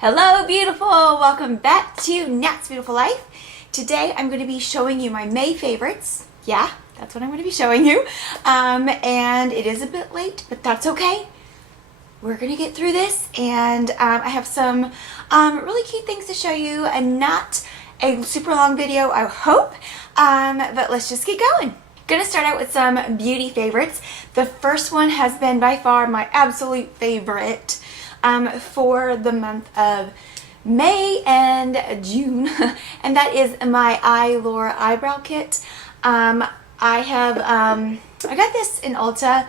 Hello, beautiful! Welcome back to Nat's Beautiful Life. Today I'm going to be showing you my May favorites. Yeah, that's what I'm going to be showing you. And it is a bit late, but that's okay. We're going to get through this, and I have some really cute things to show you, and not a super long video, I hope, but let's just get going. Gonna start out with some beauty favorites. The first one has been by far my absolute favorite for the month of May and June, and that is my Laura eyebrow kit. I got this in Ulta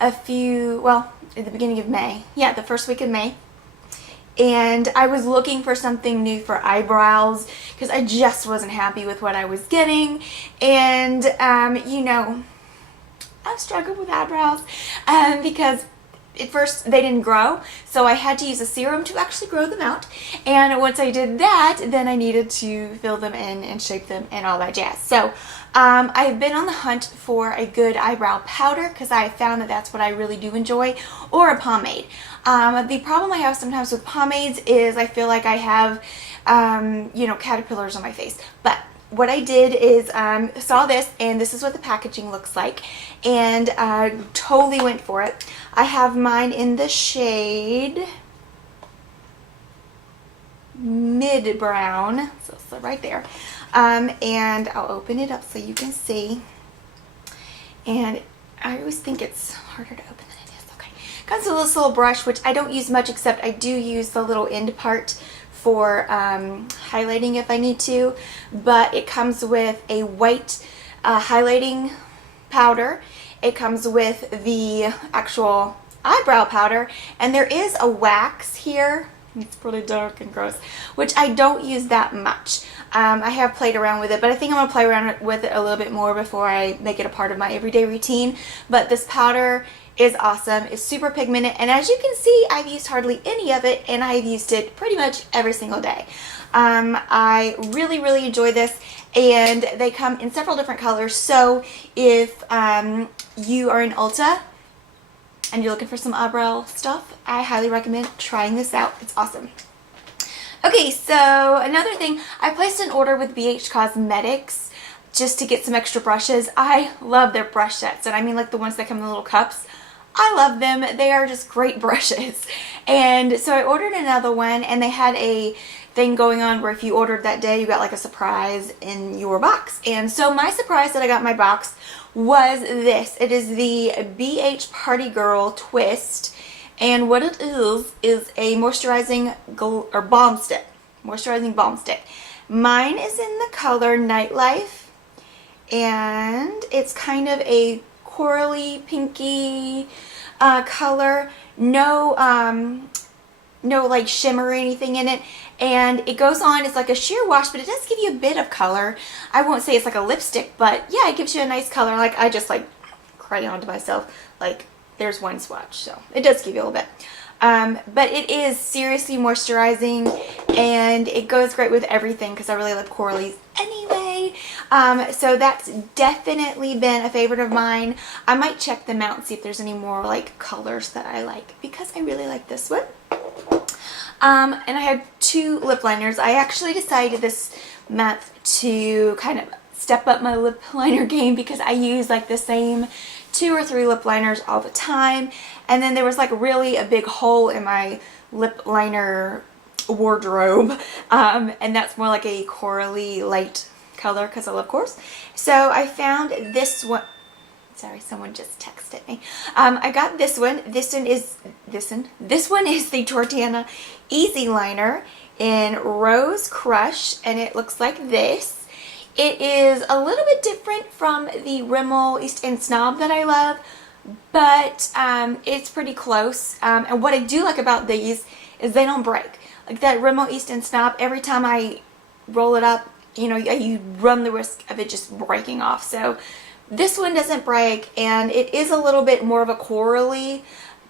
at the beginning of May. Yeah, the first week of May. And I was looking for something new for eyebrows because I just wasn't happy with what I was getting. And, you know, I've struggled with eyebrows because at first they didn't grow. So I had to use a serum to actually grow them out. And once I did that, then I needed to fill them in and shape them and all that jazz. So I've been on the hunt for a good eyebrow powder because I found that that's what I really do enjoy, or a pomade. The problem I have sometimes with pomades is I feel like I have, you know, caterpillars on my face. But what I did is saw this, and this is what the packaging looks like, and totally went for it. I have mine in the shade mid brown, so right there. And I'll open it up so you can see. And I always think it's harder to open than it is. Okay, got this little brush, which I don't use much, except I do use the little end part for highlighting if I need to. But it comes with a white highlighting powder. It comes with the actual eyebrow powder, and there is a wax here. It's pretty dark and gross, which I don't use that much. I have played around with it, but I think I'm going to play around with it a little bit more before I make it a part of my everyday routine. But this powder is awesome. It's super pigmented, and as you can see, I've used hardly any of it, and I've used it pretty much every single day. I really enjoy this, and they come in several different colors. So if you are in Ulta and you're looking for some eyebrow stuff, I highly recommend trying this out. It's awesome. Okay, so another thing, I placed an order with BH Cosmetics just to get some extra brushes. I love their brush sets, and I mean like the ones that come in the little cups. I love them. They are just great brushes. And so I ordered another one, and they had a thing going on where if you ordered that day, you got like a surprise in your box. And so my surprise that I got in my box was this. It is the BH Party Girl Twist, and what it is a moisturizing balm stick. Moisturizing balm stick. Mine is in the color Nightlife, and it's kind of a corally pinky color. No like shimmer or anything in it, and it goes on. It's like a sheer wash, but it does give you a bit of color. I won't say it's like a lipstick, but yeah, it gives you a nice color. Like I just like crayoned myself. Like there's one swatch, so it does give you a little bit. But it is seriously moisturizing, and it goes great with everything because I really love coralies anyway. So that's definitely been a favorite of mine. I might check them out and see if there's any more like colors that I like, because I really like this one. And I had two lip liners. I actually decided this month to kind of step up my lip liner game because I use like the same 2 or 3 lip liners all the time. And then there was like really a big hole in my lip liner wardrobe. And that's more like a corally light color because I love corals. So I found this one. Sorry, someone just texted me. I got this one. This one is the Jordana Easy Liner in Rose Crush, and it looks like this. It is a little bit different from the Rimmel East End Snob that I love, but it's pretty close. And what I do like about these is they don't break. Like that Rimmel East End Snob, every time I roll it up, you know, you run the risk of it just breaking off. So this one doesn't break, and it is a little bit more of a corally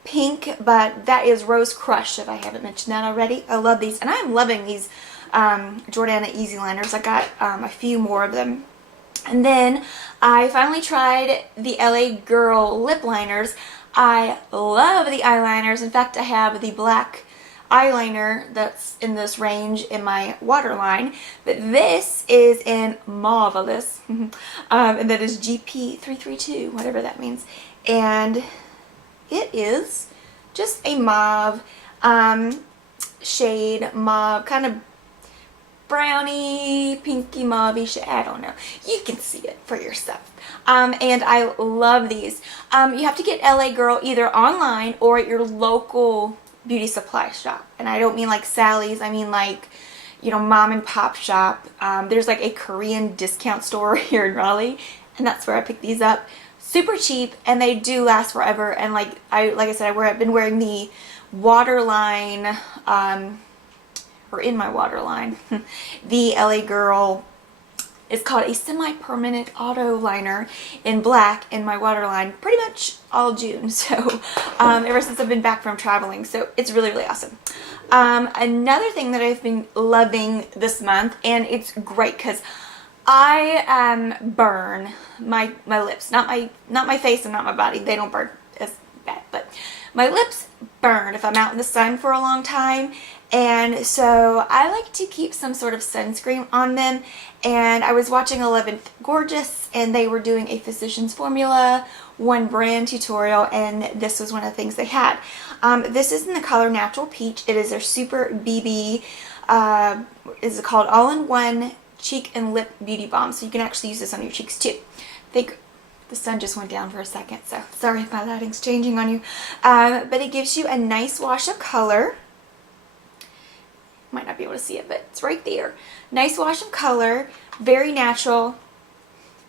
pink, but that is Rose Crush, if I haven't mentioned that already. I love these, and I'm loving these Jordana Easy Liners. I got a few more of them. And then I finally tried the LA Girl lip liners. I love the eyeliners. In fact, I have the black eyeliner that's in this range in my waterline, but this is in Marvelous, and that is GP332, whatever that means, and it is just a mauve shade, mauve, kind of browny, pinky mauvey shade. I don't know. You can see it for yourself. And I love these. You have to get LA Girl either online or at your local beauty supply shop. And I don't mean like Sally's. I mean like, you know, mom and pop shop. There's like a Korean discount store here in Raleigh, and that's where I picked these up. Super cheap, and they do last forever. And like I said, I've been wearing the waterline, or in my waterline, the LA Girl. It's called a semi-permanent auto liner in black in my waterline pretty much all June. So ever since I've been back from traveling. So it's really, really awesome. Another thing that I've been loving this month, and it's great because I burn my lips, not my face and not my body. They don't burn as bad, but my lips burn if I'm out in the sun for a long time. And so I like to keep some sort of sunscreen on them. And I was watching 11th Gorgeous, and they were doing a Physicians Formula one brand tutorial, and this was one of the things they had. This is in the color Natural Peach. It is their Super BB, is called All-in-One Cheek and Lip Beauty Balm. So you can actually use this on your cheeks too. I think the sun just went down for a second, so sorry if my lighting's changing on you. But it gives you a nice wash of color. Might not be able to see it, but it's right there. Nice wash of color, very natural,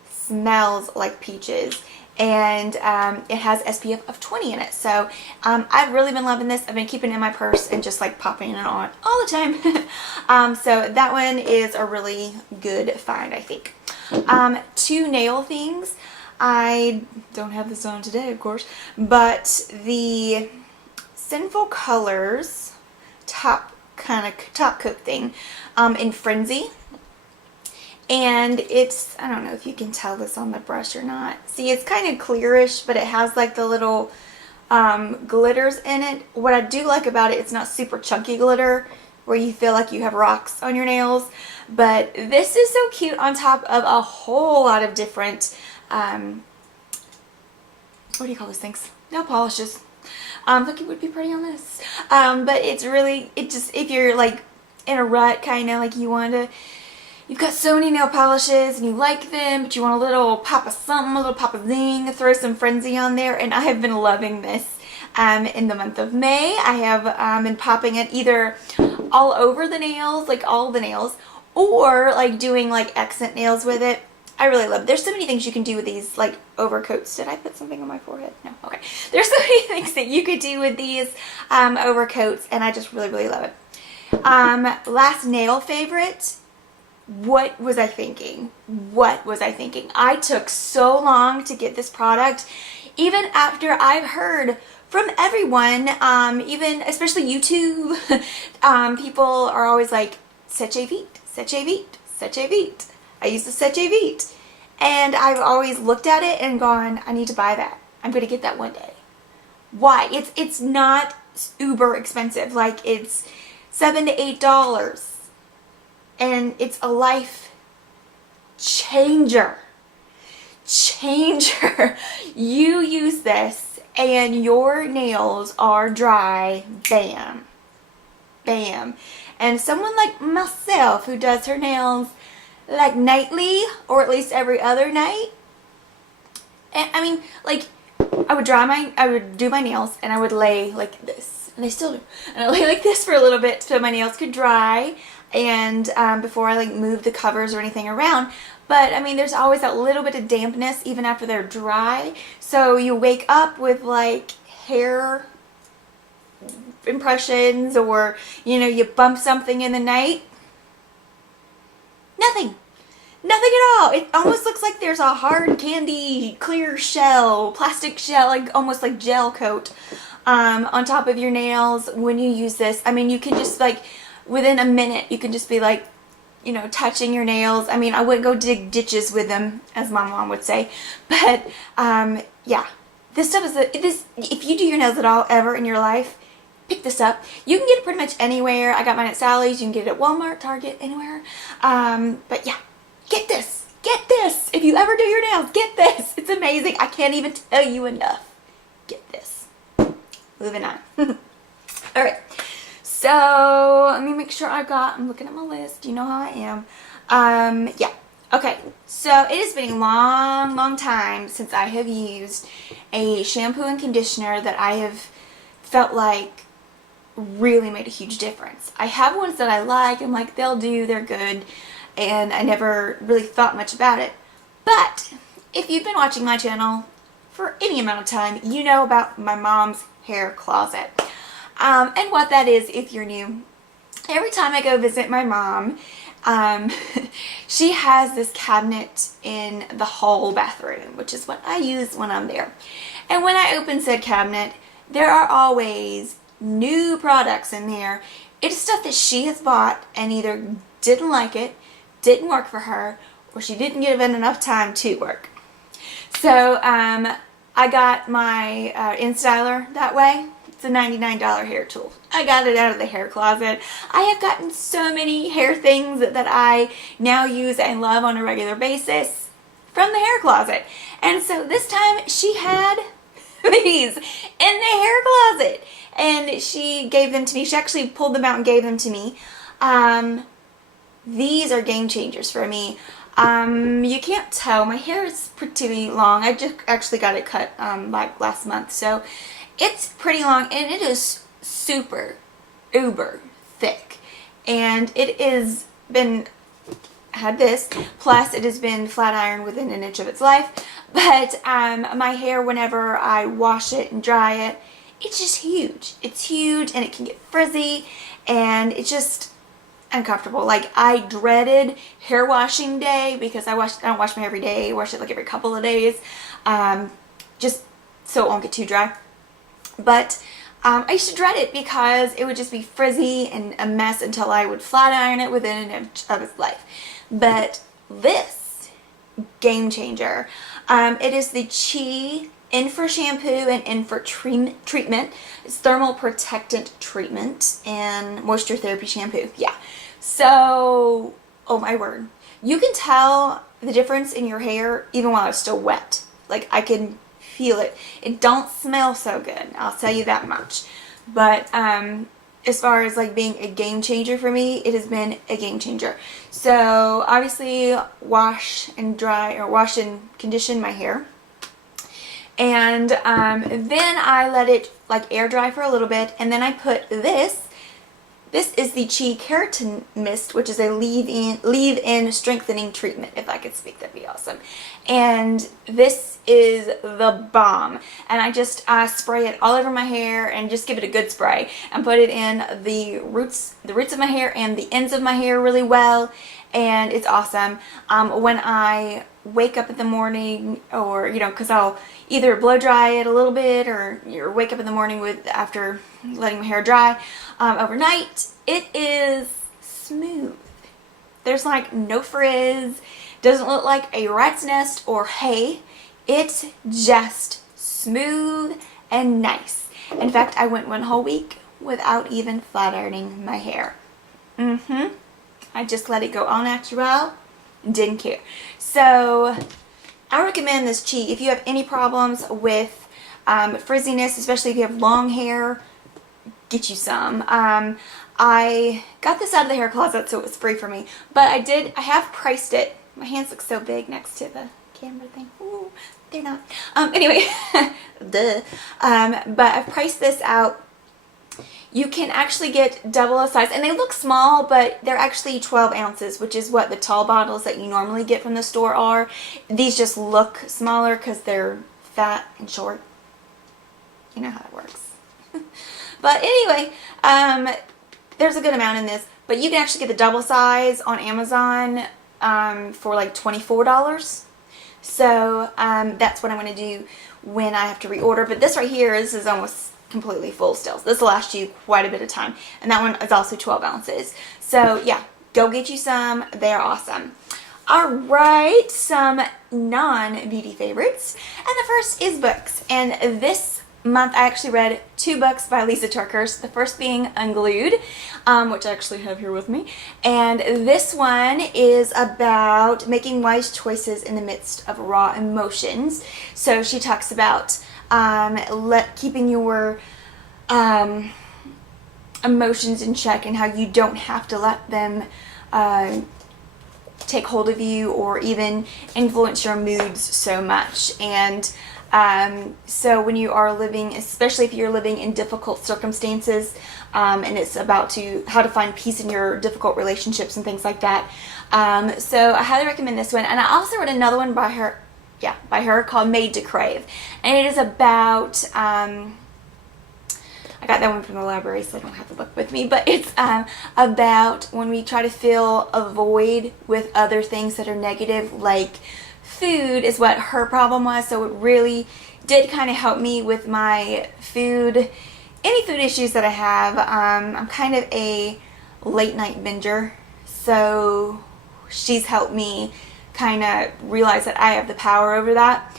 smells like peaches, and it has SPF of 20 in it. So I've really been loving this. I've been keeping it in my purse and just like popping it on all the time. So that one is a really good find, I think. Two nail things. I don't have this on today, of course, but the Sinful Colors top coat thing in Frenzy, and it's, I don't know if you can tell this on the brush or not. See, it's kind of clearish, but it has like the little glitters in it. What I do like about it, it's not super chunky glitter where you feel like you have rocks on your nails, but this is so cute on top of a whole lot of different what do you call those things? Nail polishes. I think it would be pretty on this. But it's really, it just, if you're like in a rut, kind of like you want to, you've got so many nail polishes and you like them, but you want a little pop of something, a little pop of zing, throw some Frenzy on there. And I have been loving this in the month of May. I have been popping it either all over the nails, like all the nails, or like doing like accent nails with it. I really love it. There's so many things you can do with these like overcoats. Did I put something on my forehead? No. Okay. There's so many things that you could do with these overcoats, and I just really, really love it. Last nail favorite. What was I thinking? What was I thinking? I took so long to get this product, even after I've heard from everyone, even especially YouTube. People are always like, Seche Vite, Seche Vite, Seche Vite. I use the Seche Vite, and I've always looked at it and gone, I need to buy that. I'm going to get that one day. Why? It's not uber expensive. Like, it's $7 to $8, and it's a life changer. You use this and your nails are dry. Bam. Bam. And someone like myself who does her nails like nightly, or at least every other night. And I mean, like, I would do my nails and I would lay like this, and I still do. And I lay like this for a little bit so my nails could dry, and before I like move the covers or anything around. But I mean, there's always that little bit of dampness even after they're dry. So you wake up with like hair impressions, or you know, you bump something in the night. Nothing at all. It almost looks like there's a hard candy clear shell, plastic shell, like almost like gel coat on top of your nails when you use this. I mean, you can just like within a minute you can just be like, you know, touching your nails. I mean, I wouldn't go dig ditches with them, as my mom would say, but yeah, this stuff is this. If you do your nails at all ever in your life, pick this up. You can get it pretty much anywhere. I got mine at Sally's. You can get it at Walmart, Target, anywhere. But yeah, get this. Get this. If you ever do your nails, get this. It's amazing. I can't even tell you enough. Get this. Moving on. All right. So let me make sure I'm looking at my list. You know how I am. Yeah. Okay. So it has been a long, long time since I have used a shampoo and conditioner that I have felt like really made a huge difference. I have ones that I like. I'm like, they're good. And I never really thought much about it. But if you've been watching my channel for any amount of time, you know about my mom's hair closet. And what that is, if you're new, every time I go visit my mom, she has this cabinet in the hall bathroom, which is what I use when I'm there. And when I open said cabinet, there are always new products in there. It's stuff that she has bought and either didn't like it, didn't work for her, or she didn't give it enough time to work. So I got my InStyler that way. It's a $99 hair tool. I got it out of the hair closet. I have gotten so many hair things that I now use and love on a regular basis from the hair closet. And so this time she had these in the hair closet. And she gave them to me. She actually pulled them out and gave them to me. These are game changers for me. You can't tell. My hair is pretty long. I just actually got it cut like last month. So it's pretty long and it is super uber thick. And it has been, had this, plus it has been flat ironed within an inch of its life. But my hair, whenever I wash it and dry it, it's just huge. It's huge and it can get frizzy and it's just uncomfortable. Like, I dreaded hair washing day because I don't wash my hair every day. I wash it like every couple of days, just so it won't get too dry. But I used to dread it because it would just be frizzy and a mess until I would flat iron it within an inch of its life. But this, game changer. It is the Chi In for shampoo and in for treatment. It's thermal protectant treatment and moisture therapy shampoo. Yeah. So, oh my word. You can tell the difference in your hair even while it's still wet. Like, I can feel it. It don't smell so good. I'll tell you that much. But as far as like being a game changer for me, it has been a game changer. So obviously wash and dry, or wash and condition my hair. And then I let it like air dry for a little bit, and then I put this. This is the Chi Keratin Mist, which is a leave-in strengthening treatment. If I could speak, that'd be awesome. And this is the bomb. And I just spray it all over my hair and just give it a good spray and put it in the roots of my hair and the ends of my hair really well. And it's awesome. When I wake up in the morning, or because I'll either blow dry it a little bit, or wake up in the morning after letting my hair dry overnight, it is smooth. There's like no frizz. Doesn't look like a rat's nest or hay. It's just smooth and nice. In fact, I went one whole week without even flat ironing my hair. I just let it go all natural. Didn't care. So I recommend this Chi. If you have any problems with frizziness, especially if you have long hair, get you some. I got this out of the hair closet, so it was free for me. But I have priced it. My hands look so big next to the camera thing. Ooh, they're not. Anyway, duh. But I've priced this out. You can actually get double a size, and they look small, but they're actually 12 ounces, which is what the tall bottles that you normally get from the store are. These just look smaller because they're fat and short. You know how it works. But anyway, there's a good amount in this, but you can actually get the double size on Amazon for like $24. So that's what I'm going to do when I have to reorder. But this right here, this is almost completely full still. So this will last you quite a bit of time. And that one is also 12 ounces. So yeah, go get you some. They're awesome. Alright, some non-beauty favorites. And the first is books. And this month I actually read 2 books by Lisa Turkers. The first being Unglued, which I actually have here with me. And this one is about making wise choices in the midst of raw emotions. So she talks about keeping your emotions in check and how you don't have to let them take hold of you or even influence your moods so much. And so when you are living, especially if you're living in difficult circumstances, and it's about how to find peace in your difficult relationships and things like that. So I highly recommend this one. And I also read another one by her called Made to Crave. And it is about, I got that one from the library, so I don't have the book with me, but it's about when we try to fill a void with other things that are negative, like food is what her problem was. So it really did kind of help me with my any food issues that I have. I'm kind of a late night binger, so she's helped me kind of realize that I have the power over that.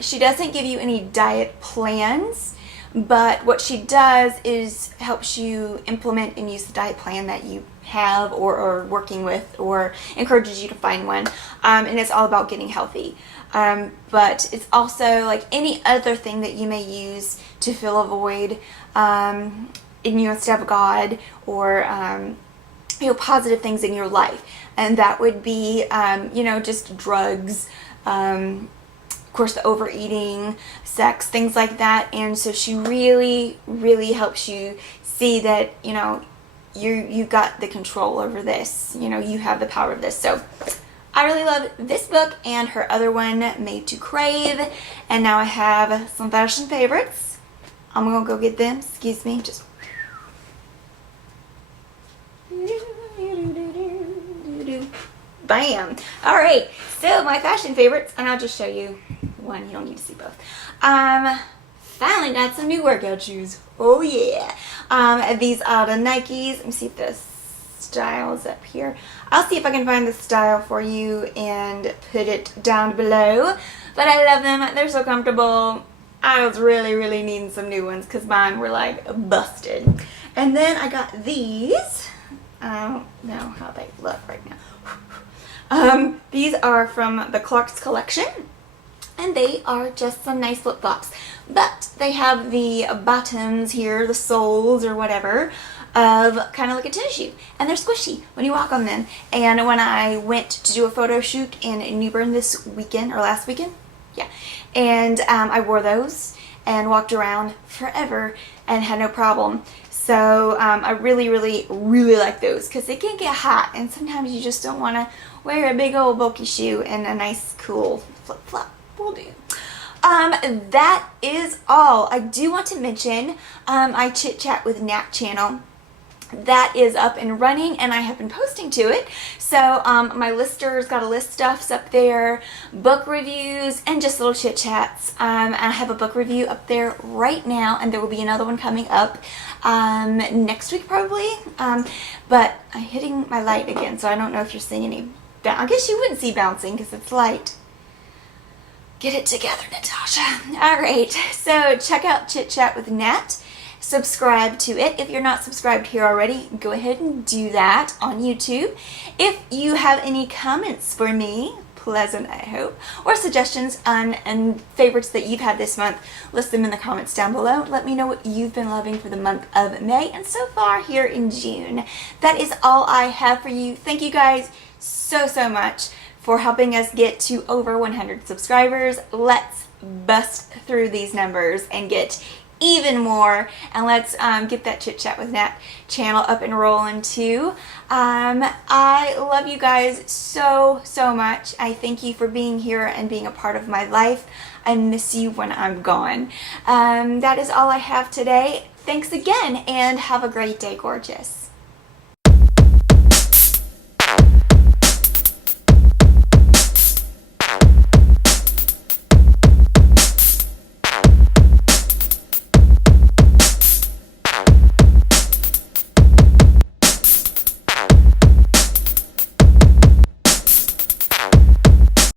She doesn't give you any diet plans, but what she does is helps you implement and use the diet plan that you have or are working with, or encourages you to find one. And it's all about getting healthy. But it's also like any other thing that you may use to fill a void instead of God, or positive things in your life. And that would be just drugs, of course, the overeating, sex, things like that. And so she really, really helps you see that, you got the control over this. You have the power of this. So I really love this book and her other one, Made to Crave. And now I have some fashion favorites. I'm going to go get them. Excuse me. Just... Bam. All right. So my fashion favorites, and I'll just show you one. You don't need to see both. Finally got some new workout shoes. Oh yeah. These are the Nikes. Let me see if the style is up here. I'll see if I can find the style for you and put it down below. But I love them. They're so comfortable. I was really, really needing some new ones because mine were like busted. And then I got these. I don't know how they look right now. These are from the Clark's collection. And they are just some nice flip-flops. But they have the bottoms here, the soles or whatever, of kind of like a tennis shoe. And they're squishy when you walk on them. And when I went to do a photo shoot in New Bern this weekend, or last weekend, yeah, and I wore those and walked around forever and had no problem. So I really, really, really like those because they can get hot. And sometimes you just don't want to wear a big old bulky shoe, and a nice cool flip-flop will do. That is all. I do want to mention I Chit Chat with Nat channel. That is up and running, and I have been posting to it. So my lister's got a list stuffs up there, book reviews, and just little chit chats. I have a book review up there right now, and there will be another one coming up next week probably. But I'm hitting my light again, so I don't know if you're seeing any. I guess you wouldn't see bouncing because it's light. Get it together, Natasha. All right, so check out Chit Chat with Nat. Subscribe to it. If you're not subscribed here already, go ahead and do that on YouTube. If you have any comments for me, pleasant I hope, or suggestions and favorites that you've had this month, list them in the comments down below. Let me know what you've been loving for the month of May and so far here in June. That is all I have for you. Thank you guys so much for helping us get to over 100 subscribers. Let's bust through these numbers and get even more, and let's get that Chit Chat with Nat channel up and rolling too. I love you guys so much. I thank you for being here and being a part of my life. I miss you when I'm gone. That is all I have today. Thanks again, and have a great day, gorgeous.